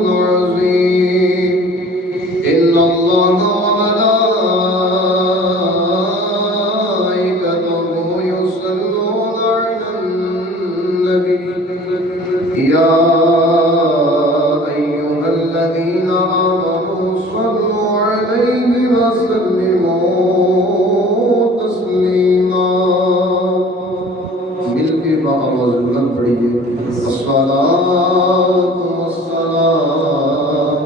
العظيم إن الله وملائكته يصلون على النبي يا أيها الذين آمنوا صلوا عليه وسلموا تسليما مل کے بآواز بلند پڑھیے الصلاة والسلام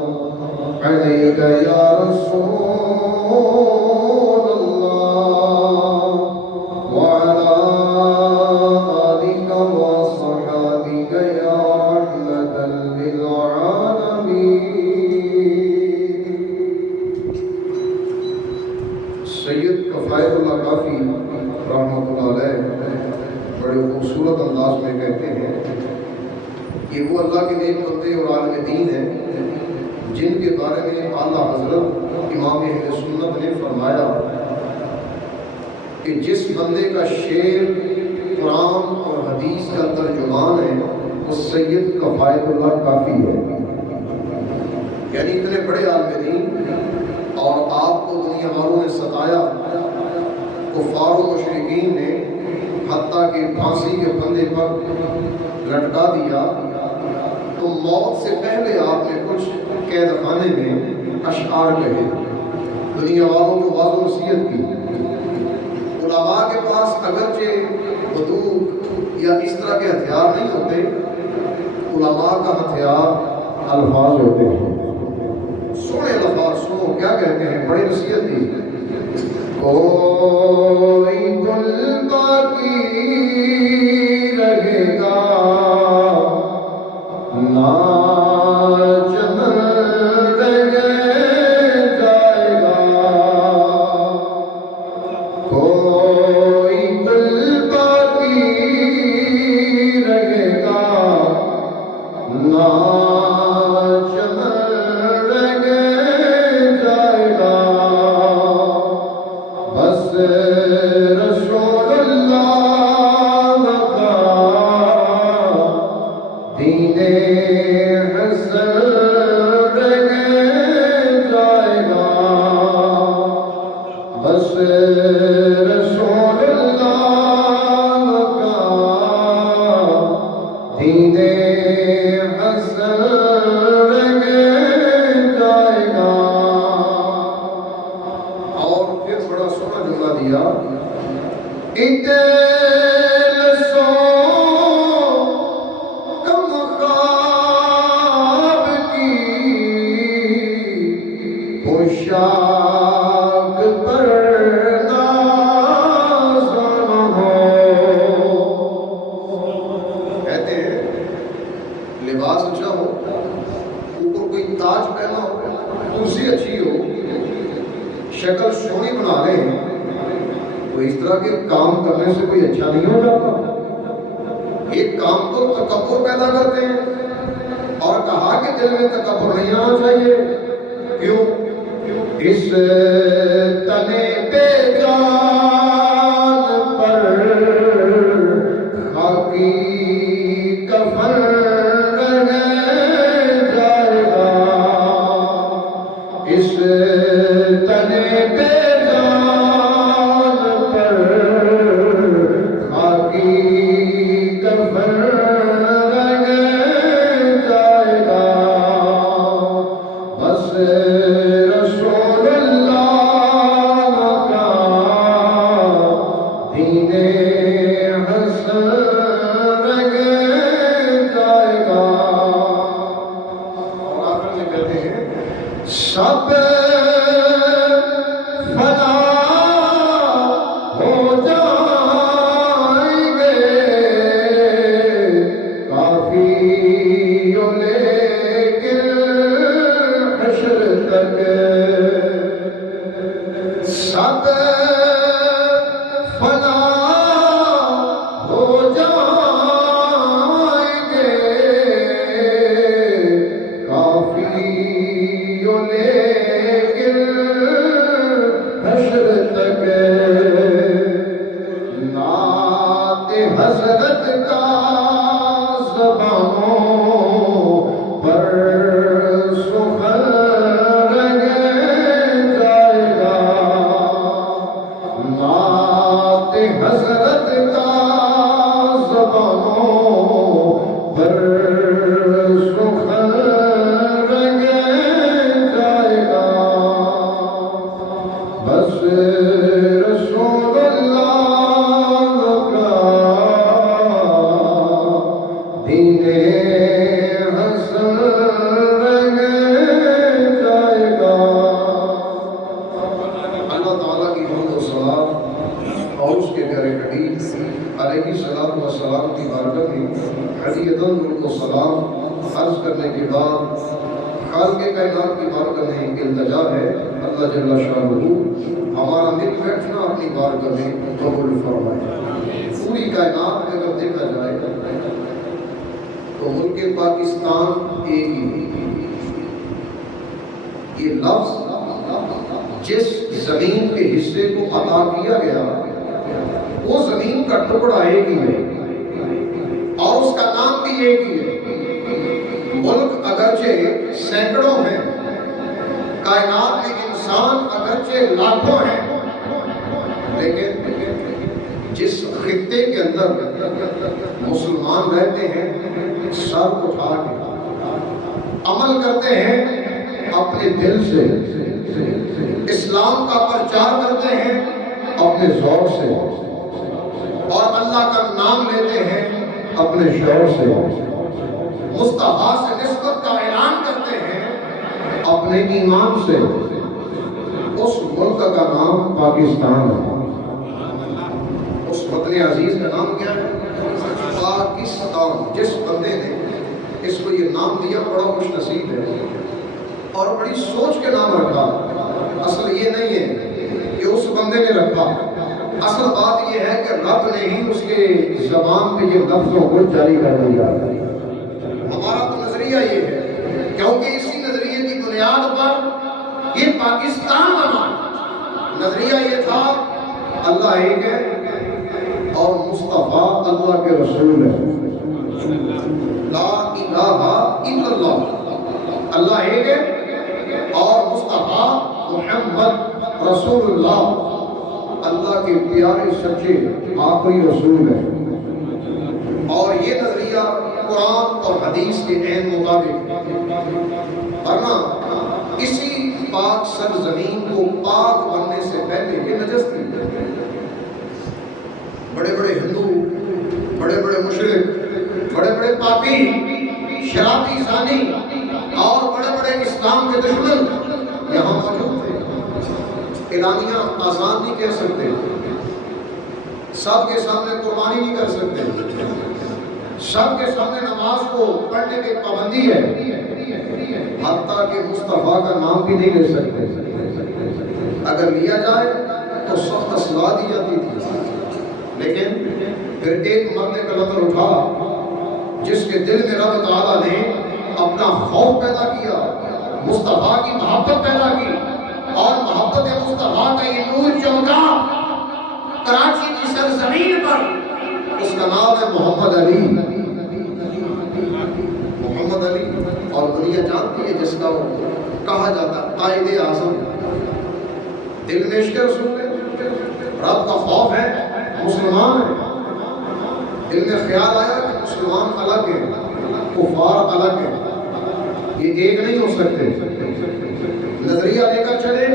عليك يا رسول الله وعلى آلك وصحابك يا رحمة للعالمين. سید کفایت اللہ کافی رحمۃ اللہ علیہ بڑے خوبصورت انداز میں کہتے ہیں کہ وہ اللہ کے نیک بندے اور عالم دین ہیں جن کے بارے میں اعلیٰ حضرت امام اہل سنت نے فرمایا کہ جس بندے کا شعر قرآن اور حدیث کا ترجمان ہے وہ سید کفایت اللہ کافی ہے. یعنی اتنے بڑے عالم دین اور آپ کو دنیا والوں نے ستایا، کفار و مشرکین نے حتیٰ کہ پھانسی کے پھندے پر لٹکا دیا، تو موت سے پہلے آپ نے کچھ قید خانے میں اشعار کہے، دنیا والوں کو واضح نصیحت کی. علماء کے پاس اگرچہ بندوق یا اس طرح کے ہتھیار نہیں ہوتے، علماء کا ہتھیار الفاظ ہوتے ہیں. سونے الفاظ سنو کیا کہتے ہیں، بڑی نصیحت دی. کوئی گل باقی رہے گا نہ چمن رہ جائے گا، کوئی گل باقی رہے گا نہ چمن رہ جائے گا. بس رسول اللہ کا دین حسن رہ جائے گا، بس رسول اللہ کا دین حسن رہ جائے گا. اور پھر بڑا سونا جملہ دیا، کم خواب کی پوشاک پر نازم ہو. کہتے ہیں لباس اچھا ہو، اوپر کوئی تاج پہنا ہو، کرسی اچھی ہو، شکل سونی بنا لیں، تو اس طرح کے کام کرنے سے کوئی اچھا نہیں ہو جاتا. ایک کام تو تکبر پیدا کرتے ہیں، اور کہا کہ دل میں تکبر نہیں آنا چاہیے. کیوں؟ اس تنے پہ جان پر خاکی کفن رہ جائے گا، اس تنے پہ جان پر خاکی کفن رہ جائے گا. بس رسول اللہ کا دین حسن رہ جائے گا. اور آخر میں کہتے ہیں سب فنا ہو جائیں گے، کافی لیکن حشر تک سب فنا ہو جائیں گے، کافی لیکن حشر تک نعت حضرت کا زبانوں پر کرنے کے بعد خالق کائنات کی بارگاہ میں التجا ہے اللہ جل شانہ ہمارا مل بیٹھنا اپنی بارگاہ میں قبول فرمائے۔ پوری کائنات میں اگر دیکھا جائے تو ملک پاکستان ایک ہی، یہ لفظ جس زمین کے حصے کو عطا کیا گیا وہ زمین کا ٹکڑا ایک ہی ہے اور اس کا نام بھی ایک ہی ہے۔ ملک اگرچہ سینکڑوں ہیں، کائنات میں انسان اگرچہ لاکھوں ہیں، لیکن جس خطے کے اندر مسلمان رہتے ہیں سر اٹھا کے عمل کرتے ہیں، اپنے دل سے اسلام کا پرچار کرتے ہیں اپنے زور سے، اور اللہ کا نام لیتے ہیں اپنے شعور سے، مصطفیٰ سے نسبت کا اعلان کرتے ہیں اپنے ایمان سے، اس ملک کا نام پاکستان ہے۔ اس وطن عزیز کا نام کیا ہے؟ پاکستان۔ جس بندے نے اس کو یہ نام دیا بڑا خوش نصیب ہے اور بڑی سوچ کے نام رکھا۔ اصل یہ نہیں ہے کہ اس بندے نے رکھا، اصل بات یہ ہے کہ رب نے ہی اس کے زبان پہ یہ لفظوں کو جاری کر دیا۔ ہمارا تو نظریہ یہ ہے، کیونکہ اسی نظریے کی بنیاد پر یہ پاکستان بنا۔ نظریہ یہ تھا اللہ ایک ہے اور مصطفیٰ اللہ کے رسول ہے، لا الہ الا اللہ، اللہ ایک ہے اور مصطفیٰ محمد رسول اللہ اللہ کے پیارے سچے آخری رسول ہے۔ اور یہ نظریہ قرآن اور حدیث کے عین مطابق، ورنہ اسی پاک سرزمین کو پاک بننے سے پہلے یہ نجس تھی۔ بڑے بڑے ہندو، بڑے بڑے مشرک، بڑے بڑے پاپی، شرابی زانی اور بڑے بڑے اسلام کے دشمن یہاں موجود تھے۔ اعلانیہ آسان نہیں کہہ سکتے، سب کے سامنے قربانی نہیں کر سکتے، سب کے سامنے نماز کو پڑھنے کی پابندی ہے، حتیٰ کہ مصطفیٰ کا نام بھی نہیں لے سکتے۔ اگر لیا جائے تو سخت سزا دی جاتی تھی، لیکن پھر ایک مرد نے قلم اٹھا جس کے دل میں رب تعالیٰ نے اپنا خوف پیدا کیا، مصطفیٰ کی محبت پیدا کی، اور محبت مصطفیٰ کا یہ نور چمکا کراچی کی سرزمین پر۔ اس کا نام ہے محمد علی۔ محمد علی، اور دنیا جانتی ہے جس کا کہا جاتا قائد اعظم۔ دل میں عشق رسول ہے، رب کا خوف ہے، مسلمان ہے۔ دل میں خیال آیا کہ مسلمان الگ ہے، کفار الگ ہے، یہ ایک نہیں ہو سکتے۔ نظریہ لے کر چلے،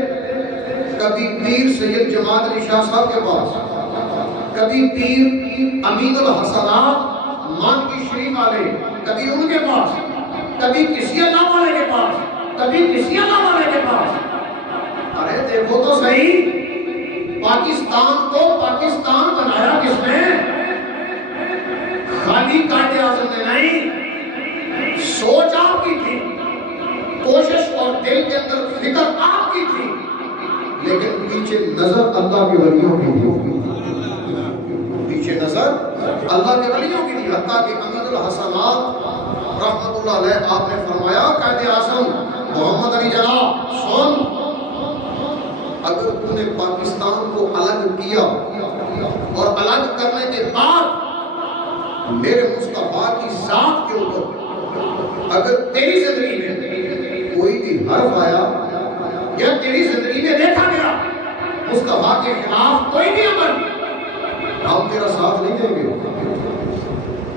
کبھی پیر سید جماعت علی شاہ صاحب کے پاس، کبھی پیر امین الحسنات مانکی شریف والے، کبھی ان کے پاس، کبھی کسی اللہ والے کے پاس، کبھی کسی اللہ والے کے پاس۔ ارے دیکھو تو صحیح، پاکستان کو پاکستان بنایا کس نے؟ خالی قائد اعظم نے نہیں، سوچ آپ کی تھی، کوشش اور دل کے اندر فکر آپ کی تھی، لیکن پیچھے نظر اللہ کے ولیوں کی تھی، پیچھے نظر اللہ کے ولیوں کی تھی۔ حتیٰ کہ امین الحسنات رحمت اللہ علیہ آپ نے فرمایا قائد اعظم محمد علی جناب سن، اگر تو نے پاکستان کو الگ کیا اور الگ کرنے کے بعد میرے مصطفیٰ کی ذات کے اوپر اگر تیری زندگی میں کوئی بھی حرف آیا یا تیری زندگی میں دیکھا گیا مصطفیٰ کے خلاف کوئی بھی عمل، ہم تیرا ساتھ نہیں دیں گے،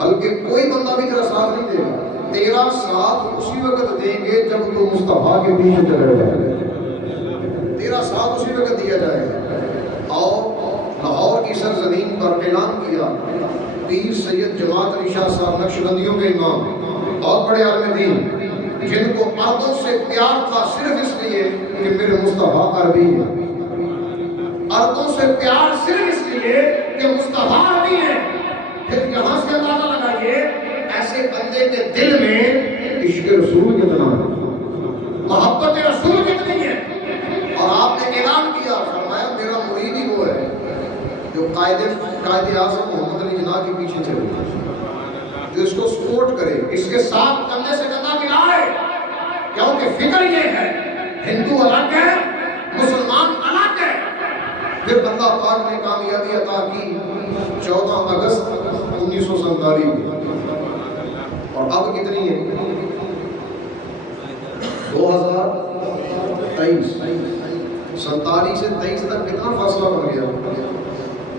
بلکہ کوئی بندہ بھی تیرا ساتھ نہیں دے گا۔ تیرا ساتھ اسی وقت دیں گے جب تو مصطفیٰ کے پیچھے چلے جائے، تیرا ساتھ اسی وقت دیا جائے گا۔ اور لاہور کی سرزمین پر اعلان کیا، پیر سید جماعت علی شاہ صاحب نقشبندیوں کے امام، بہت بڑے عالم دین، جن کو عربوں سے پیار تھا صرف اس لیے کہ میرے مصطفیٰ عربی ہے، عربوں سے پیار صرف اس لیے کہ مصطفیٰ عربی ہے۔ پھر یہاں سے اندازہ لگائیے ایسے بندے کے دل میں عشق رسول کتنا ہے، محبت رسول کتنی ہے. اور آپ نے اعلان کیا، فرمایا میرا مرید ہی وہ ہے جو قائد اعظم محمد علی جناح کے پیچھے چلے، جو اس کو سپورٹ کرے، اس کے ساتھ کندھے سے کندھا ملائے. کیونکہ فکر یہ ہے ہندو الگ ہے، مسلمان الگ ہے. پھر اللہ پاک نے کامیابی عطا کی 14 اگست 1947 اور اب کتنی ہے 2023. 47 سے 23 تک کتنا فاصلہ بن گیا،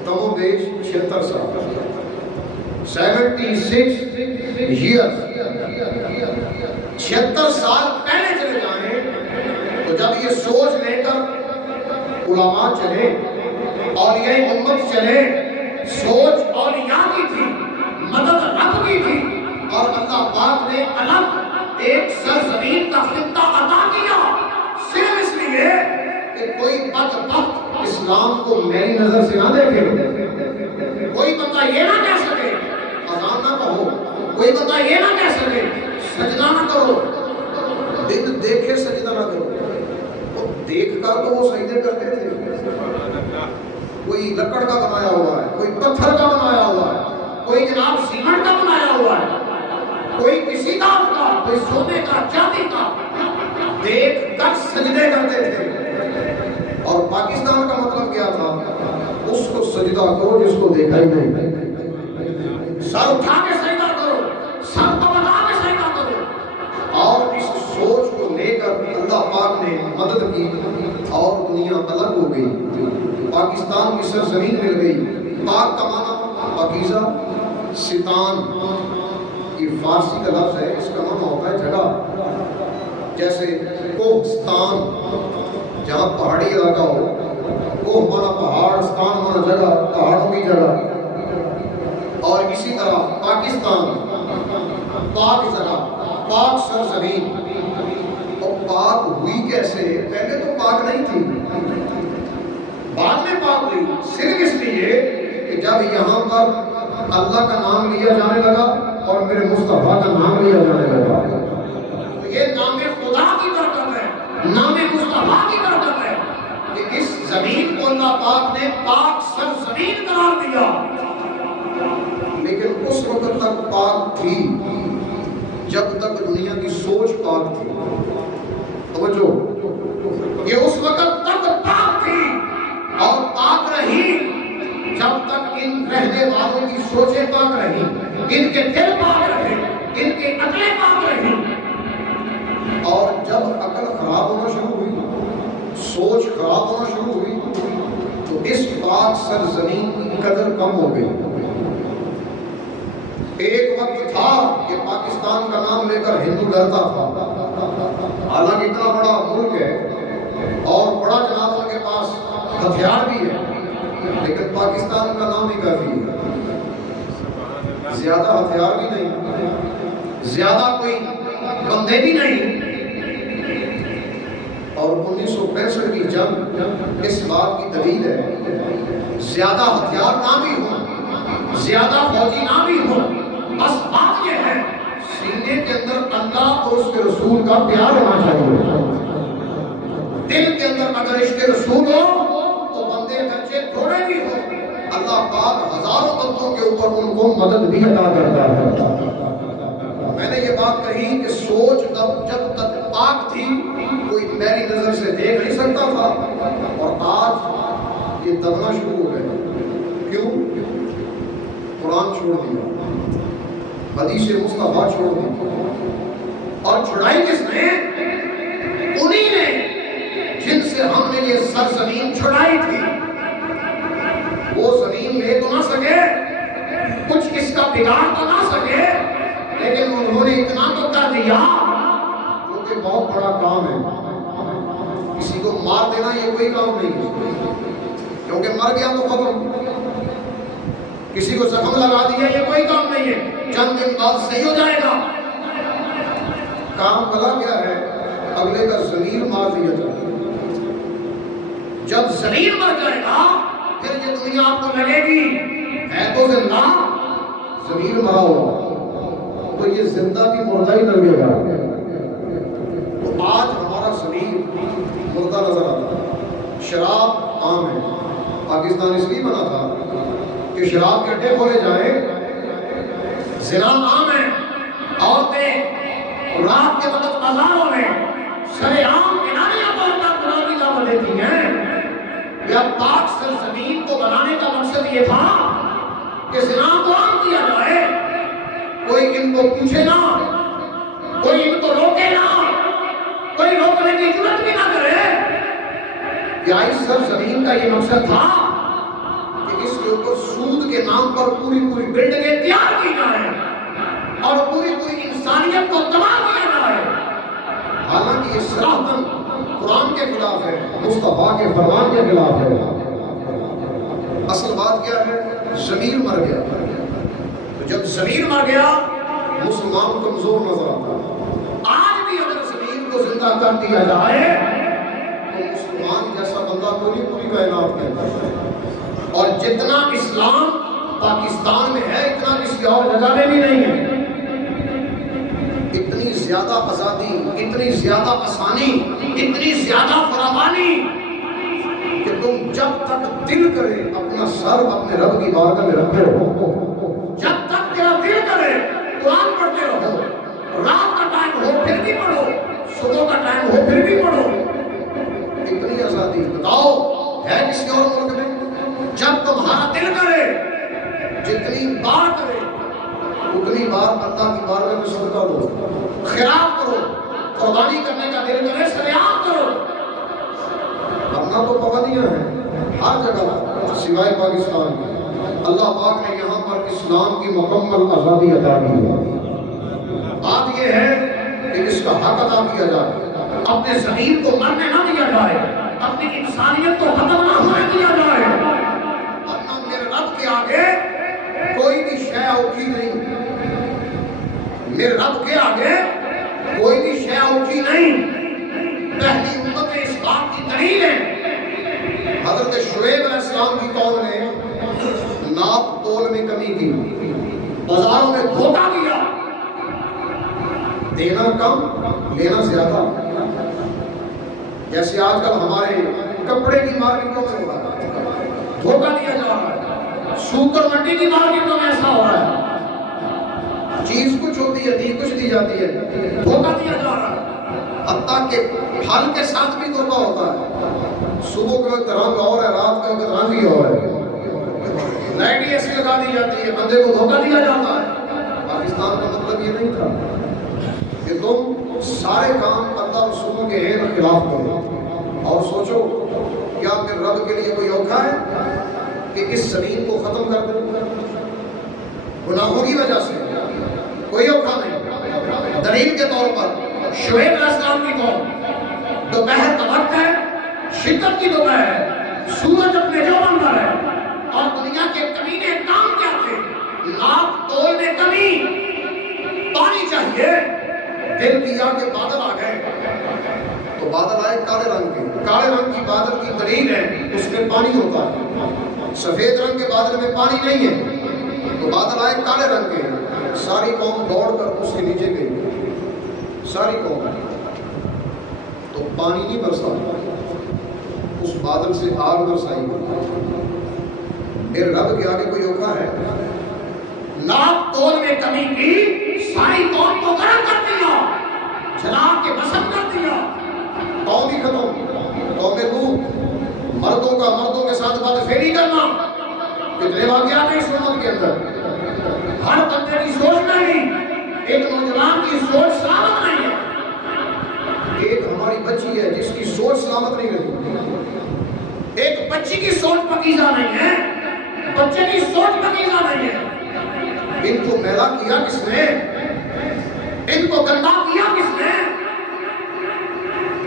کم و بیش 76 سال، 76 years. 76 سال پہلے چلے جائیں تو جب یہ سوچ لے کر علماء چلے، اولیاء امت چلے، سوچ اولیاء کی تھی، مدد رب کی تھی، اور اللہ پاک نے الگ ایک سرزمین کا خطہ عطا کیا صرف اس لیے کہ کوئی بدبخت اسلام کو میری نظر سے نہ دیکھے. کوئی بندہ یہ نہ کہہ سکے اذان نہ کہو، کوئی بندہ یہ نہ کہہ سکے سجدہ نہ کرو، دل دیکھے سجدہ نہ کرو. وہ دیکھ کر تو وہ سجدے کرتے تھے. کوئی لکڑ کا بنایا ہوا ہے، کوئی پتھر کا بنایا ہوا ہے، کوئی جناب سیمنٹ کا بنایا ہوا ہے، کوئی کسی دھات کا، کوئی سونے کا، چاندی کا، دیکھ کر سجدے کرتے تھے. اور پاکستان کا مطلب کیا تھا، اس کو سجدہ کرو جس کو دیکھا ہی نہیں. سر اٹھا کے سجدہ کرو، سر کو بتا کے سجدہ کرو. اور اس سوچ کو لے کر اللہ پاک نے مدد کی اور دنیا الگ ہو گئی. پاکستان کی سرزمین مل گئی. پاک کا معنی پاکیزہ، ستان یہ فارسی کا لفظ ہے، اس کا معنی ہوتا ہے جگہ. جیسے کوہستان جہاں پہاڑی علاقہ ہو، کوہ مانا پہاڑ، ستان مانا جگہ، پہاڑوں کی جگہ. اور اسی طرح پاکستان پاک جگہ، پاک سرزمین. اور پاک ہوئی کیسے؟ پہلے تو پاک نہیں تھی، بعد میں پاک ہوئی. صرف اس لیے کہ جب یہاں پر اللہ کا نام لیا جانے لگا اور میرے مصطفیٰ کا نام لیا جانے لگا، تو یہ نام خدا کی برکت ہے، نام مصطفیٰ کی برکت ہے کہ اس زمین کو اللہ پاک نے پاک سرزمین قرار دیا. لیکن اس وقت تک پاک تھی جب تک دنیا کی سوچ پاک تھی. توجہ، یہ اس وقت تک پاک تھی اور پاک رہی جب تک ان رہنے والوں کی سوچیں پاک رہی، ان کے دل پاک رہے، ان کے عقلیں پاک رہی. اور جب عقل خراب ہونا شروع ہوئی، سوچ خراب ہونا شروع ہوئی، تو اس پاک سرزمین کی قدر کم ہو گئی. ایک وقت تھا کہ پاکستان کا نام لے کر ہندو ڈرتا تھا، حالانکہ اتنا بڑا ملک ہے اور بڑا جناب ان کے پاس ہتھیار بھی ہے، لیکن پاکستان کا نام ہی کافی ہے. زیادہ ہتھیار بھی نہیں، زیادہ کوئی بندے بھی نہیں. اور 1965 کی جنگ اس بات کی دلیل ہے. زیادہ ہتھیار نہ بھی ہو، زیادہ فوجی نہ بھی ہو، بس بات یہ ہے سینے کے اندر اللہ اور اس کے رسول کا پیار ہونا چاہیے. دل کے اندر اگر عشق رسول ہو تو بندے بچے تھوڑے بھی ہو، اللہ پاک ہزاروں بندوں کے اوپر ان کو مدد بھی عطا کرتا ہے. میں نے یہ بات کہی کہ سوچ جب تک پاک تھی کوئی میری نظر سے دیکھ نہیں سکتا تھا، اور آج یہ دبنا شروع ہو گئے. کیوں؟ قرآن چھوڑ دیا، حدیث مصطفیٰ چھوڑ دی. اور چھڑائی کس نے؟ انہی نے جن سے ہم نے یہ سرزمین چھڑائی تھی. وہ زمین لے تو نہ سکے، کچھ اس کا بگاڑ تو نہ سکے، لیکن انہوں نے اتنا تو کر دیا جو کہ بہت بڑا کام ہے. کسی کو مار دینا یہ کوئی کام نہیں ہے، کیونکہ مر گیا تو ختم. کسی کو زخم لگا دیا یہ کوئی کام نہیں ہے، چند دن بعد صحیح ہو جائے گا. کام بلا کیا ہے؟ اگلے کا ضمیر مار دیا جائے. جب ضمیر مر جائے گا پھر یہ دنیا آپ کو لگے گی ہے تو زندہ، ضمیر مرا ہوا تو یہ زندہ بھی مردہ ہی لگے گا. پاکستان اس لیے بنا تھا کہ شراب کے اڈے کھولے جائیں، زنا عام ہے، عورتیں رات کے وقت بازاروں میں سرے عام کناریاں طور پر گناہ کی دعوت دیتی ہیں۔ یا پاک سرزمین کو بنانے کا مقصد یہ تھا کہ زنا کو عام کیا جائے، کوئی ان کو پوچھے نہ، کوئی ان کو روکے نہ، کوئی روکنے کی ضرورت بھی نہ کرے۔ کیا اس سرزمین کا یہ مقصد تھا کہ اس کے اوپر سود کے نام پر پوری بلڈنگیں تیار کی جائیں اور پوری انسانیت کو تباہ کیا جائے؟ حالانکہ یہ صراحتاً قرآن کے خلاف ہے، مصطفیٰ کے فرمان کے خلاف ہے۔ اصل بات کیا ہے؟ ضمیر مر گیا۔ تو جب ضمیر مر گیا مسلمان کمزور نظر آتا ہے۔ آج بھی اگر ضمیر کو زندہ کر دیا جائے تو مسلمان جیسا بندہ پوری کائنات کے اندر ہے، اور جتنا اسلام پاکستان میں ہے اتنا کسی اور جگہ میں بھی نہیں ہے۔ اتنی زیادہ آزادی، اتنی زیادہ آسانی، اتنی زیادہ فراوانی کہ تم جب تک دل کرے اپنا سر اپنے رب کی بارگاہ میں رکھے رہو، جب تک تیرا دل کرے قرآن پڑھتے رہو، رات کا ٹائم ہو پھر بھی پڑھو، صبح کا ٹائم ہو پھر بھی پڑھو۔ اتنی آزادی بتاؤ ہے کسی اور ملک میں؟ جب تمہارا دل کرے، جتنی بار کرے اتنی بار اللہ کی بارگاہ میں صدقہ دو، خیرات کرو، قربانی کرنے کا دل کرے سریعت کرو۔ اپنا تو پابندیاں ہیں ہر جگہ سوائے پاکستان کی۔ اللہ پاک نے یہاں پر اسلام کی مکمل آزادی عطا کی ہے۔ بات یہ ہے کہ اس کا حق ادا کیا جائے، اپنے ضمیر کو مرنے نہ دیا جائے، اپنی انسانیت کو ختم نہ ہونے دیا جائے۔ اپنا میرے رب کے آگے کوئی بھی شے اونچی نہیں، میرے رب کے آگے کوئی بھی شے اونچی نہیں۔ پہلی امت اس بات کی دلیل ہے، حضرت شعیب علیہ السلام کی قوم نے ناپ تول میں کمی کی، بازاروں میں دھوکہ دیا، دینا کم لینا زیادہ۔ جیسے آج کل ہمارے کپڑے کی مارکیٹوں میں ہو رہا ہے، دھوکہ دیا جا رہا ہے، سوپر منڈی کی مارکیٹوں میں ایسا ہو رہا ہے، چیز کچھ ہوتی ہے دی کچھ دی جاتی ہے، دھوکہ دیا جا رہا ہے۔ حتیٰ کہ پھل کے ساتھ بھی دھوکہ ہوتا ہے، صبح کے وقت رنگ اور ہے، رات کے وقت رنگ ہی اور ہے، لائٹ ایسی لگا دی جاتی ہے، بندے کو دھوکہ دیا جاتا ہے۔ پاکستان کا مطلب یہ نہیں تھا کہ تم سارے کام اللہ رسول کے ہیں خلاف کرو اور سوچو کیا پھر رب کے لیے کوئی اوکھا ہے کہ اس زمین کو ختم کر دیں؟ گناہوں کی وجہ سے کوئی اوکھا نہیں۔ دلیل کے طور پر شعیب علیہ السلام کی قوم، دوپہر کا وقت ہے، شدت کی دوپہر ہے، سورج اپنے جو منظر ہے، اور دنیا کے کمینے کام کیا تھے؟ ناپ تول میں کمی، پانی چاہیے، دل کیا کہ بادل آ گئے، تو بادل آئے کالے رنگ کے، کالے رنگ کی بادل کی دلیل ہے اس میں پانی ہوتا ہے، سفید رنگ کے بادل میں پانی نہیں ہے، تو بادل آئے کالے رنگ کے، ساری قوم دوڑ کر اس کے نیچے گئی، ساری قوم، تو پانی نہیں برسا، اس بادل سے آگ برسائی۔ میرے رب کے آگے کوئی اوکھا ہے؟ ناپ تول میں کمی کی، ساری قوم کو گرم کر دیا، جلا کے بسم کر دیا، قوم ہی ختم۔ قوم لوط، مردوں کا مردوں کے ساتھ بات پھیری کرنا، کتنے واقعات ہیں اس امت کے اندر۔ ہر بندے کی سوچ نہیں، ایک نوجوان کی سوچ سلامت نہیں ہے، ایک ہماری بچی ہے جس کی سوچ سلامت نہیں رہتی، ایک بچی کی سوچ پکیزہ نہیں ہے، بچے کی سوچ پکیزہ نہیں ہے۔ ان کو میلا کیا کس نے؟ ان کو گندا کیا کس نے؟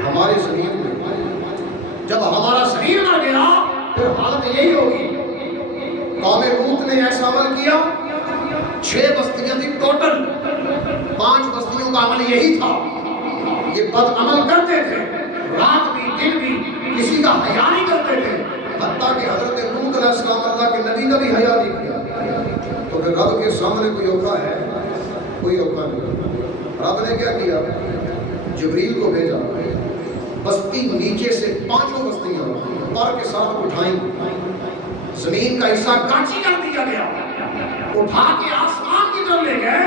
ہمارے شریر میں۔ جب ہمارا شریر مر گیا پھر حالت یہی ہوگی۔ قوم لوط نے ایسا عمل کیا، 6 بستیاں تھی ٹوٹل، 5 بستیوں کا عمل یہی تھا، یہ بد عمل کرتے تھے، رات بھی دن بھی کسی کا حیا نہیں کرتے تھے، حتیٰ کہ حضرت لوط علیہ السلام اللہ کے نبی کا بھی حیا نہیں کیا۔ تو پھر رب کے سامنے کوئی اوقع ہے؟ کوئی اوقع نہیں۔ رب نے کیا کیا؟ جبریل کو بھیجا، بستی نیچے سے 5 بستیاں پر کے ساتھ اٹھائیں، زمین کا حصہ کانچی کر دیا گیا، اٹھا کے آسمان کی طرف لے گئے،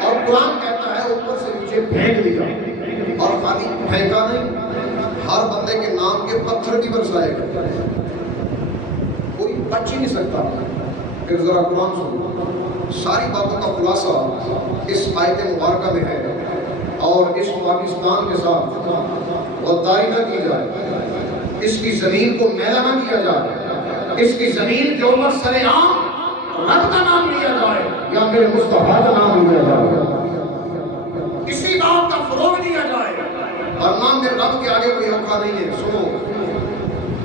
اور قرآن کہتا ہے اوپر سے نیچے پھینک دیا، اور خالی پھینکا نہیں، ہر بندے کے نام کے پتھر بھی برسائے گا، کوئی بچ ہی نہیں سکتا۔ پھر ذرا قرآن سنو، ساری باتوں کا خلاصہ اس آیت مبارکہ میں ہے، اور اس پاکستان کے ساتھ غداری نہ کی جائے، اس کی زمین کو میلہ نہ کیا جائے، اس کی زمین کے اوپر سر عام رب کا نام لیا جائے یا میرے مصطفیٰ کا نام لیا جائے، کسی بات کا فروغ دیا جائے، اور نام میرے رب کے آگے کوئی اوقات نہیں ہے۔ سنو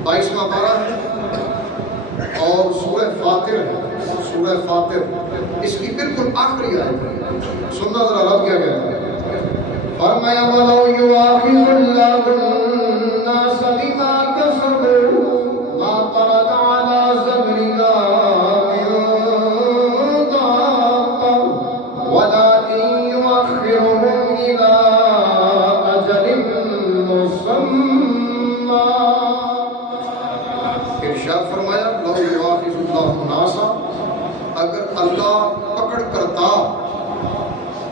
22واں پارہ ہے اور سورہ فاطر ہے، سورہ فاطر اس کی بالکل آخری آیت ہے، سننا ذرا رب کیا کہتا ہے۔ فرمایا وَلَوْ يُؤَاخِذُ اللَّهُ النَّاسَ بِمَا كَسَبُوا مَا تَرَكَ عَلَىٰ ظَهْرِهَا مِن دَابَّةٍ وَلَٰكِن يُؤَخِّرُهُمْ إِلَىٰ أَجَلٍ مُّسَمًّى۔ ارشاد فرمایا لَوْ يُؤَاخِذُ اللَّهُ النَّاسَ، اگر اللہ پکڑ کرتا،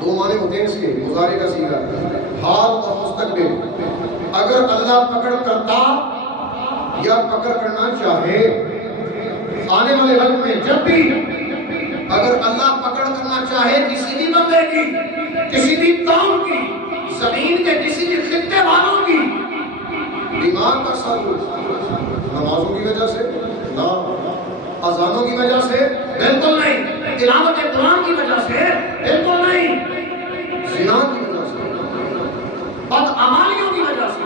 دو معنی ہوتے ہیں اس کے، مضارع کا صیغہ حال اور مستقبل، اگر اللہ پکڑ کرتا یا پکڑ کرنا چاہے، آنے والے وقت میں جب بھی اگر اللہ پکڑ کرنا چاہے کسی بھی بندے کی، کسی بھی قوم کی، زمین کے کسی بھی خطے والوں کی، دماغ کا سر نمازوں کی وجہ سے نہ، اذانوں کی وجہ سے بالکل نہیں، تلاوت قرآن کی وجہ سے بالکل نہیں، زنا کی وجہ سے، بدعمالیوں کی وجہ سے،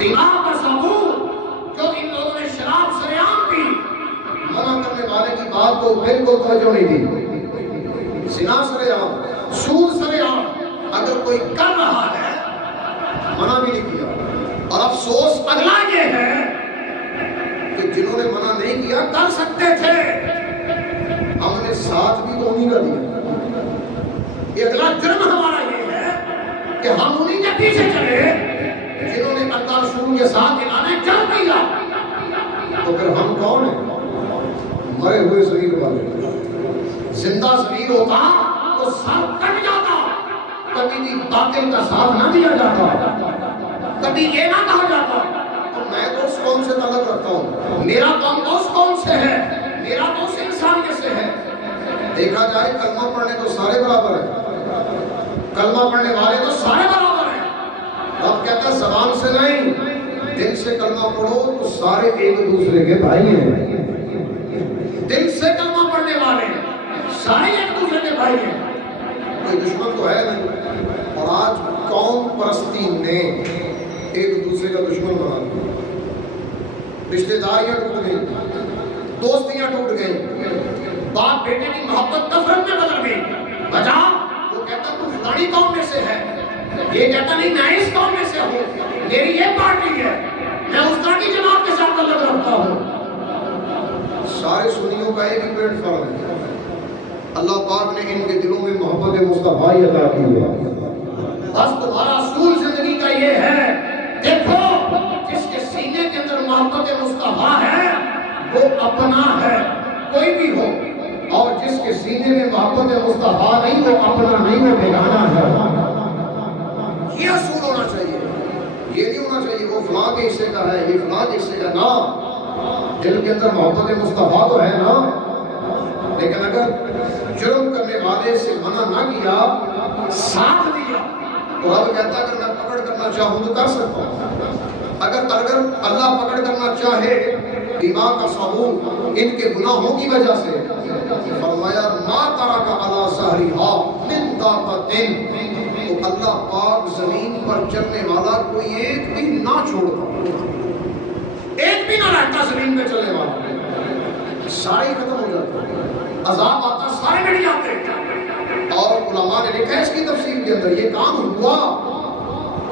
دماغ کا ثبوت جو ان لوگوں نے شراب سریعام پی، منع کرنے والے کی بات کو بالکل توجہ نہیں دی، زنا سریعام، سود سریعام، اگر کوئی کر رہا ہے منع بھی نہیں کیا، اور افسوس اگلا یہ ہے کہ جنہوں نے منع نہیں کیا کر سکتے تھے، ہم نے ساتھ بھی تو انہیں کا دیا۔ یہ اگلا جرم ہمارا یہ ہے کہ ہم انہیں کے پیچھے چلے جنہوں نے اللہ رسول کے ساتھ اعلان جنگ کیا، تو پھر ہم کون ہیں؟ مرے ہوئے ضمیر والے، زندہ ضمیر ہوتا تو سر کٹ جاتا، کبھی بھی باطل کا ساتھ نہ دیا جاتا، کبھی یہ نہ کہا جاتا میں دوست کون سے تعلق رکھتا ہوں، میرا کام دوست کون سے ہے، میرا دوست انسان کیسے ہے۔ دیکھا جائے کلمہ پڑھنے تو سارے برابر ہیں، کلمہ پڑھنے والے تو سارے برابر ہیں، رب کہتا ہے زبان سے نہیں، دل سے کلمہ پڑھو تو سارے ایک دوسرے کے بھائی ہیں، دل سے کلمہ پڑھنے والے سارے ایک دوسرے کے بھائی ہیں، کوئی دشمن تو ہے نہیں۔ اور آج قوم پرستی نے ایک دوسرے کا دشمن بنا دیا، رشتہ داریاں ٹوٹ گئی، دوستیاں ٹوٹ گئی، باپ بیٹے کی محبت نفرت میں بدل گئی، وجہ وہ کہتا تو فلانی قوم میں سے ہے، یہ کہتا نہیں میں اس قوم میں سے ہوں، میری یہ پارٹی ہے، میں اس طرح کی جماعت کے ساتھ تعلق رکھتا ہوں۔ سارے سنیوں کا ایک ہی پلیٹ فارم ہے، اللہ پاک نے ان کے دلوں میں محبت مصطفیٰ عطا کی ہے۔ بس تمہارا اصول زندگی کا یہ ہے، دیکھو جس کے سینے کے اندر محبت مصطفیٰ ہے وہ اپنا ہے، کوئی بھی ہو، اور جس کے سینے میں محبت مصطفیٰ نہیں وہ اپنا نہیں، وہ بیگانہ ہے۔ یہ اصول ہونا چاہیے، یہ نہیں ہونا چاہیے وہ فلاں کے حصے کا ہے، یہ فلاں کے حصے کا، نہ، دل کے اندر محبت مصطفیٰ تو ہے نا، لیکن اگر جرم کرنے والے سے منع نہ کیا، ساتھ دیا، تو رب کہتا ہے اگر میں پکڑ کرنا چاہوں تو کر سکتا ہوں، اگر اللہ پکڑ کرنا چاہے دماغ کا ثبوت ان کے گناہوں کی وجہ سے، فرمایا ما ترک علی ظہرہا من دابۃ، تو اللہ پاک زمین پر چلنے والا کوئی ایک بھی نہ چھوڑتا، ایک بھی نہ رہتا زمین پہ چلنے والا، سارے ہی ختم ہو جاتے، عذاب آتا سارے مٹ جاتے۔ اور علماء نے لکھا ہے اس کی تفسیر کے اندر یہ کام ہوا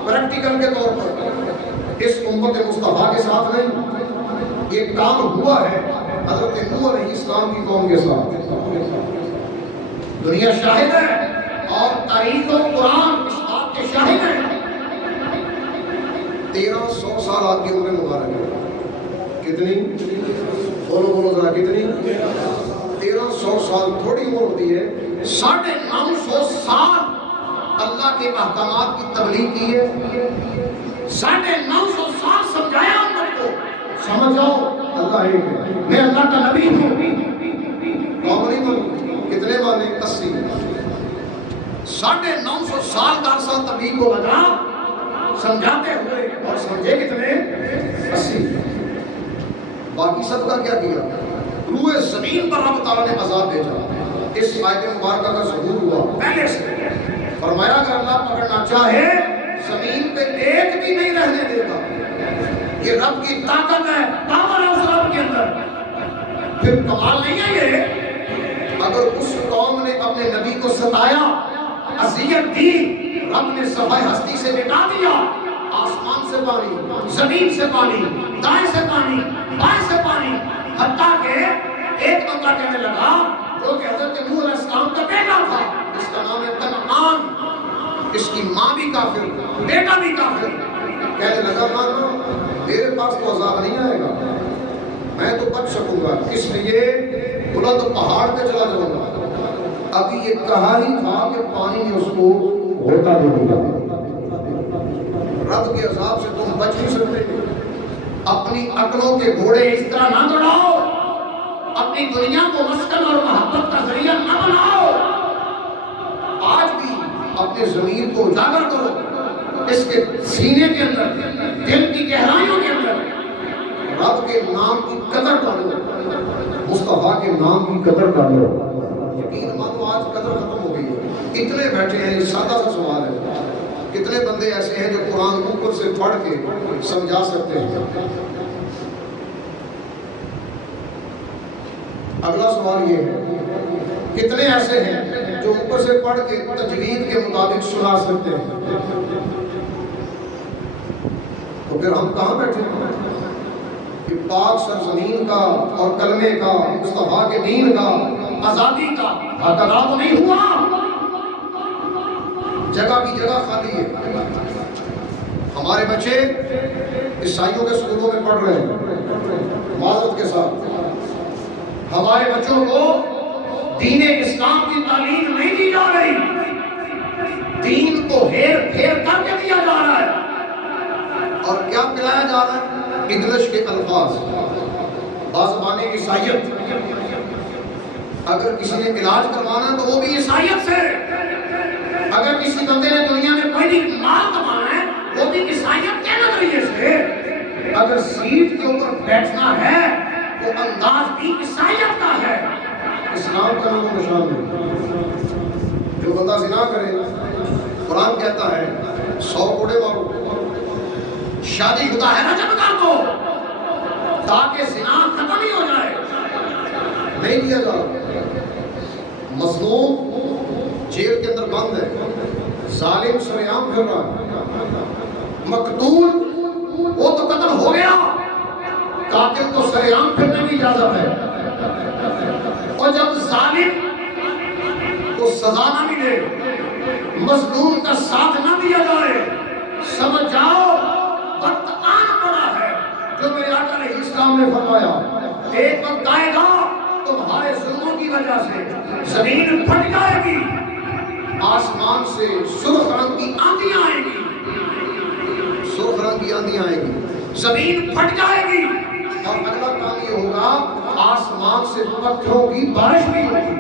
پریکٹیکل کے طور پر، اس امت مصطفیٰ کے ساتھ نہیں، یہ کام ہوا ہے حضرت نوح علیہ السلام کی قوم کے ساتھ، دنیا شاہد ہے اور تاریخ و قرآن اس بات کے شاہد ہیں۔ 1300 سال آپ کی عمر مبارک ہے کتنی؟ بولو بولو ذرا کتنی؟ 1300 سال تھوڑی عمر ہوتی ہے، 950 سال اللہ کے احکامات کی تبلیغ کی ہے، 950 سال سمجھایا امت کو، سمجھ جاؤ اللہ ایک ہے، میں اللہ کا نبی ہوں، قوم نہیں بنو، کتنے مانے؟ 80، 950 سال کا عرصہ تبلیغ کو لگا سمجھاتے ہوئے، اور سمجھے کتنے؟ 80۔ باقی سب کا کیا کیا؟ روئے زمین پر رب تعالیٰ نے عذاب بھیجا۔ اس آیت مبارکہ کا ظہور ہوا پہلے سے، فرمایا اگر اللہ پکڑنا چاہے زمین پہ ایک بھی نہیں رہنے دیتا، یہ رب کی طاقت ہے، پاور ہے اس رب کے اندر۔ پھر کمال نہیں ہے یہ، اگر اس قوم نے اپنے نبی کو ستایا، اذیت دی، رب نے صفحہ ہستی سے مٹا دیا، آسمان سے پانی، زمین سے پانی، دائیں سے پانی، بائیں سے پانی، حتیٰ کہ ایک بندہ کہنے لگا جو کہ حضرت نوح علیہ السلام کا بیٹا تھا، اس کا نام ہے کنعان، اس کی ماں بھی کافر، بیٹا بھی کافر، کہنے لگا مانا میرے پاس تو عذاب نہیں آئے گا، میں تو بچ سکوں گا، اس لیے بلند پہاڑ پہ چلا جاؤں گا۔ ابھی یہ کہا ہی تھا کہ پانی میں اس کو ہوتا بھی ہوگا۔ رب کے عذاب سے تم بچ نہیں سکتے، اپنی عقلوں کے گھوڑے اس طرح نہ دوڑاؤ، اپنی دنیا کو مسکن اور محبت کا ذریعہ نہ بناؤ۔ آج بھی اپنے ضمیر کو اجاگر کرو، اس کے سینے کے اندر، دل کی گہرائیوں کے اندر رب کے نام کی قدر ڈالو، مصطفیٰ کے نام کی قدر ڈالو۔ یقین مانو آج قدر ختم ہو گئی ہے، اتنے بیٹھے ہیں، سادہ سا سوال ہے، کتنے بندے ایسے ہیں جو قرآن اوپر سے پڑھ کے سمجھا سکتے ہیں؟ اگلا سوال یہ ہے، کتنے ایسے ہیں جو اوپر سے پڑھ کے تجوید کے مطابق سنا سکتے ہیں؟ تو پھر ہم کہاں بیٹھے ہیں کہ پاک سرزمین کا اور کلمے کا، مصطفیٰ کے دین کا، آزادی کا حق ادا تو نہیں ہوا؟ جگہ کی جگہ خالی ہے۔ ہمارے بچے عیسائیوں کے اسکولوں میں پڑھ رہے ہیں، معذرت کے ساتھ ہمارے بچوں کو دین اسلام کی تعلیم نہیں دی جا رہی، دین کو ہیر پھیر کر کے دیا جا رہا ہے، اور کیا پلایا جا رہا ہے؟ انگلش کے الفاظ، بازبان عیسائیت۔ اگر کسی نے علاج کروانا تو وہ بھی عیسائیت سے، اگر کسی بندے نے دنیا میں کوئی بھی مال کمانا ہے وہ بھی عیسائیت کے نظریے سے، اگر سیٹ کے اوپر بیٹھنا ہے وہ انداز بھی عیسائیت کا ہے، اسلام کا نام و نشان نہیں۔ جو بندہ زنا کرے، قرآن کہتا ہے 100 کوڑے مارو، شادی شدہ ہے نا جب کر دو تاکہ زنا ختم ہی ہو جائے، نہیں دیا جا رہا۔ مظلوم جیل کے اندر بند ہے، ظالم سریعام پھر رہا ہے، مقتول وہ تو قتل ہو گیا، قاتل کو سریعام پھرنے کی اجازت ہے، اور جب ظالم کو سزا نہ ملے، مظلوم کا ساتھ نہ دیا جائے، سمجھ جاؤ وقت آن پڑا ہے جو میرے آقا علیہ السلام نے فرمایا، ایک وقت آئے گا تمہارے ظلموں کی وجہ سے زمین پھٹ جائے گی، آسمان سے سرخ رنگ کی آندیاں آئیں گی، سرخ رنگ کی آندیاں آئیں گی، زمین پھٹ جائے گی، اور اگلا کام یہ ہوگا آسمان سے پتھروں کی بارش بھی ہوگی۔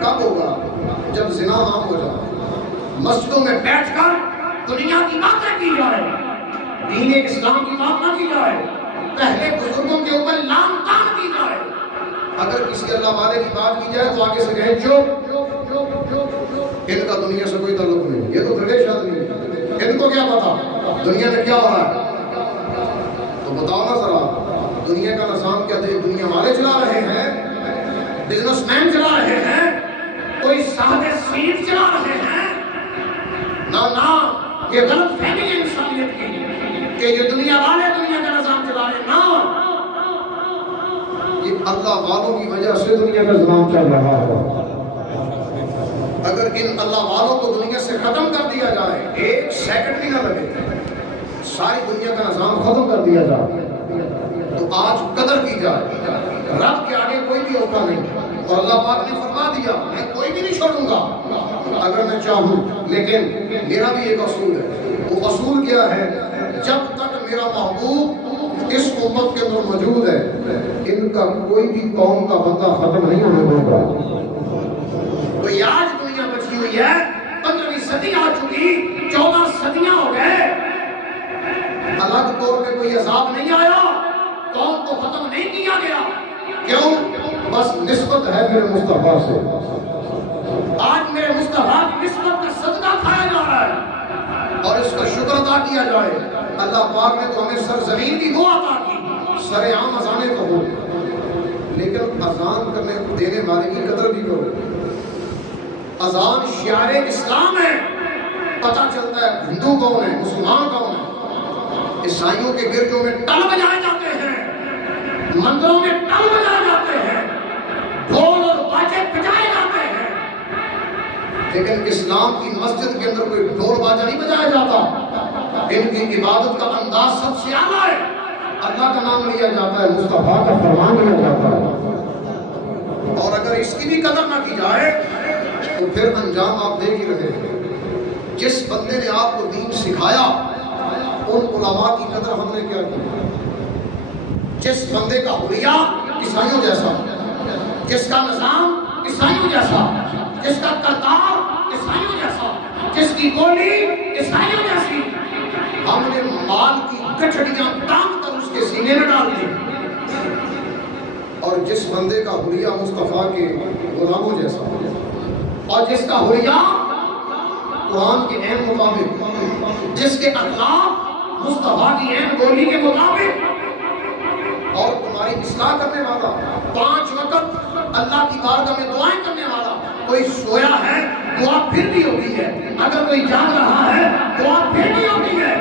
کب ہوگا؟ جب زنا عام ہو جائے، مسجدوں میں بیٹھ کر دنیا کی باتیں کی جائے، دین اسلام کی بات نہ کی جائے، پہلے بزرگوں کے اوپر لام تان کی جائے، اگر کسی اللہ والے کی بات کی جائے تو آگے سے کہیں چپ، ان کا دنیا سے کوئی تعلق نہیں، یہ تو درویش آدمی ہے، ان کو کیا پتا دنیا میں کیا ہو رہا ہے؟ تو بتاؤ نا ذرا، دنیا کا نظام کیا دنیا والے چلا رہے ہیں، بزنس مین چلا رہے ہیں، کوئی صاحب سیٹ چلا رہے ہیں؟ نہ، یہ غلط فہمی ہے انسانیت کی کہ یہ دنیا والے دنیا کا نظام چلا رہے ہیں، نہ، یہ اللہ والوں کی وجہ سے دنیا کا نظام چل رہا ہے۔ اگر ان اللہ والوں کو دنیا سے ختم کر دیا جائے، ایک سیکنڈ بھی نہ لگے، ساری دنیا کا نظام ختم کر دیا جائے، تو آج قدر کی جائے، رب کے آگے کوئی بھی ہوتا نہیں، اور اللہ پاک نے فرما دیا میں کوئی بھی نہیں چھوڑوں گا اگر میں چاہوں، لیکن میرا بھی ایک اصول ہے۔ وہ اصول کیا ہے؟ جب تک میرا محبوب اس امت کے اندر موجود ہے، ان کا کوئی بھی قوم کا بندہ ختم نہیں ہونے دوں گا۔ تو یہ آج دنیا بچی ہوئی ہے، 15ویں صدی آ چکی، 14 صدیاں ہو گئے، الگ طور پہ کوئی عذاب نہیں آیا، قوم کو ختم نہیں کیا گیا۔ کیوں؟ بس نسبت ہے میرے مصطفیٰ سے۔ آج میرے مصطفیٰ کی نسبت کا صدقہ کھایا جا رہا ہے، اور اس کا شکر ادا کیا جائے۔ اللہ پاک نے تو ہمیں سرزمین کی وہ عطا کی، سر عام اذانیں کہو، لیکن اذان کرنے دینے والے کی قدر بھی کرو۔ اذان شعار اسلام ہے، پتہ چلتا ہے ہندو کون ہے، مسلمان کون ہے۔ عیسائیوں کے گرجوں میں ٹل بجائے جاتے ہیں، مندروں میں ٹل بجائے جاتے ہیں، ڈھول اور باجے بجائے جاتے ہیں، لیکن اسلام کی مسجد کے اندر کوئی ڈھول باجا نہیں بجایا جاتا۔ ان کی عبادت کا انداز سب سے اعلیٰ ہے، اللہ کا نام لیا جاتا ہے، مصطفیٰ کا فرمان لیا جاتا ہے۔ اور اگر اس کی بھی قدر نہ کی جائے تو پھر انجام آپ دیکھ ہی رہے ہیں۔ جس بندے نے آپ کو دین سکھایا، ان علماء کی قدر ہم نے کیا کی؟ جس بندے کا حلیہ عیسائیوں جیسا، جس کا نظام عیسائیوں جیسا، جس کا کردار عیسائیوں جیسا، جس کی بولی عیسائیوں جیسی، ہم نے مال کی گٹھڑیاں ٹانگ کر اس کے سینے میں ڈال دی۔ اور جس بندے کا حلیہ مصطفیٰ کے غلاموں جیسا، اور جس کا حلیہ قرآن کے عین مطابق، جس کے اخلاق مصطفیٰ کی عین بولی کے مطابق، اور تمہاری اصلاح کرنے والا، 5 وقت اللہ کی بارگاہ میں دعائیں کرنے والا، کوئی سویا ہے دعا پھر بھی ہوتی ہے، اگر کوئی جاگ رہا ہے دعا پھر بھی ہوتی ہے۔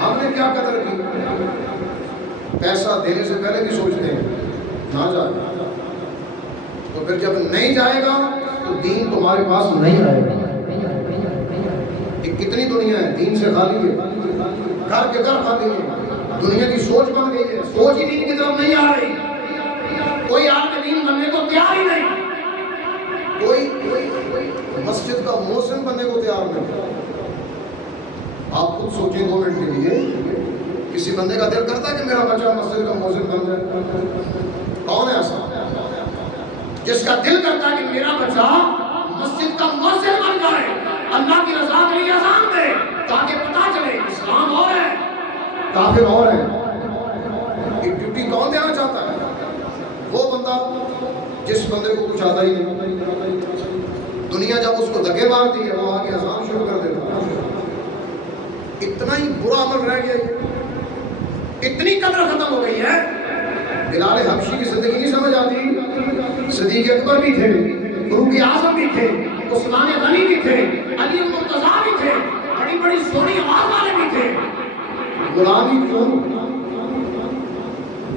ہم نے کیا قدر کی؟ پیسہ دینے سے پہلے بھی سوچتے ہیں نہ جائے، تو پھر جب نہیں جائے گا تو دین تمہارے پاس نہیں آئے گا۔ کتنی دنیا ہے دین سے خالی ہے، گھر کے گھر خالی ہے، دنیا کی سوچ بن گئی ہے، سوچ ہی دین کی طرف نہیں آ رہی، کوئی عالم دین بننے کو تیار ہی نہیں، کوئی مسجد کا مؤذن بننے کو تیار نہیں۔ آپ خود سوچیں 2 منٹ کے لیے، کسی بندے کا دل کرتا ہے کہ میرا بچہ مسجد کا مؤذن بن جائے؟ کون ہے ایسا جس کا دل کرتا ہے کہ میرا بچہ مسجد کا مؤذن بن جائے، اللہ کی رضا کے لیے اذان دے تاکہ پتہ چلے اسلام اور ہے کافر اور ہے؟ ایک ڈیوٹی کون دینا چاہتا ہے؟ وہ بندہ جس بندے کو کچھ آتا ہی نہیں، دنیا جب اس کو دھکے مارتی ہے وہ آگے اذان شروع کر دیتا ہے۔ اتنا ہی برا عمل رہ گیا ہے، اتنی قدر ختم ہو گئی ہے۔ بلال حبشی کی زندگی نہیں سمجھ آتی، صدیق اکبر بھی تھے، فاروق اعظم بھی تھے، عثمان غنی بھی تھے، علی مرتضیٰ بھی تھے، بڑی بڑی سونی آواز والے بھی تھے، غلامی کیوں؟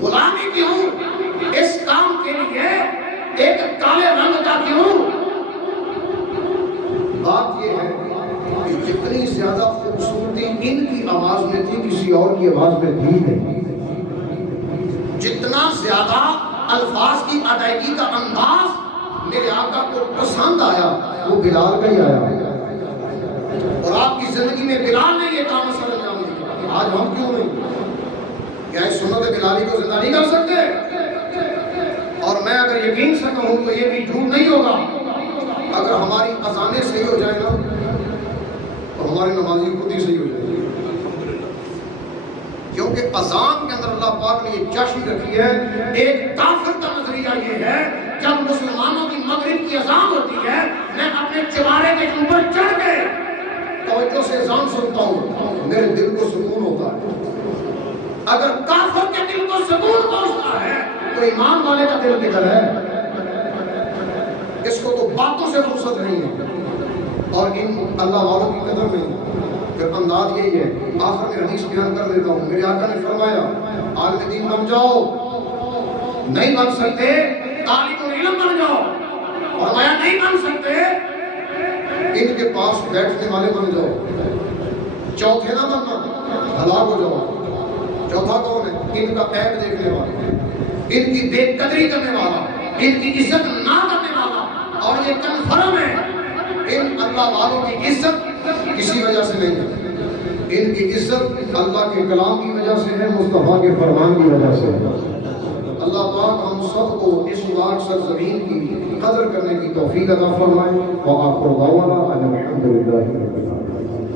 غلامی کیوں؟ اس کام کے لیے ایک کالے رنگ کا کیوں؟ بات یہ ہے کہ جتنی زیادہ خوبصورتی ان کی آواز میں تھی کسی اور کی آواز میں تھی نہیں، جتنا زیادہ الفاظ کی ادائیگی کا انداز میرے آقا کو پسند آیا وہ بلال کا ہی آیا، اور آپ کی زندگی میں بلال نے یہ کام اثر انجام دیا۔ آج ہم کیوں نہیں؟ کیا اس سنت بلالی کو زندہ نہیں کر سکتے؟ اور میں اگر یقین سے کہوں تو یہ بھی جھوٹ نہیں ہوگا، اگر ہماری اذانیں صحیح ہو جائے نا تو ہماری نمازی خود ہی صحیح ہو جائے گی، کیونکہ اذان کے اندر اللہ پاک نے یہ جشن رکھی ہے۔ ایک کافر کا نظریہ یہ ہے جب مسلمانوں کی مغرب کی اذان ہوتی ہے میں اپنے چوارے کے اوپر چڑھ کے توجہ سے اذان سنتا ہوں، میرے دل کو سکون ہوتا ہے۔ اگر کافر کے دل کو سکون پہنچتا ہے تو ایمان والے کا دل کدھر ہے؟ اس کو تو باتوں سے فرصت نہیں ہے، اور ان اللہ والوں کی قدر نہیں۔ پھر انداز یہی ہے، آخر میں حدیث بیان کر دیتا ہوں، میرے آقا نے فرمایا عالم دین بن جاؤ، نہیں بن سکتے طالب العلم بن جاؤ، فرمایا نہیں بن سکتے ان کے پاس بیٹھنے والے بن جاؤ، چوتھے نہ بننا ہلاک ہو جاؤ۔ چوتھا کون ہے؟ ان کا عیب دیکھنے والا، ان کی بے قدری کرنے والا، ان کی عزت نہ کرنے والا. اور یہ کنفرم ہے ان اللہ والوں کی عزت کسی وجہ سے نہیں ہے، ان کی عزت اللہ کے کلام کی وجہ سے ہے، مصطفیٰ کے فرمان کی وجہ سے ہے. اللہ پاک ہم سب کو اس پاک سرزمین کی قدر کرنے کی توفیق عطا فرمائے. وآخر دعوانا ان الحمد للہ رب العالمین.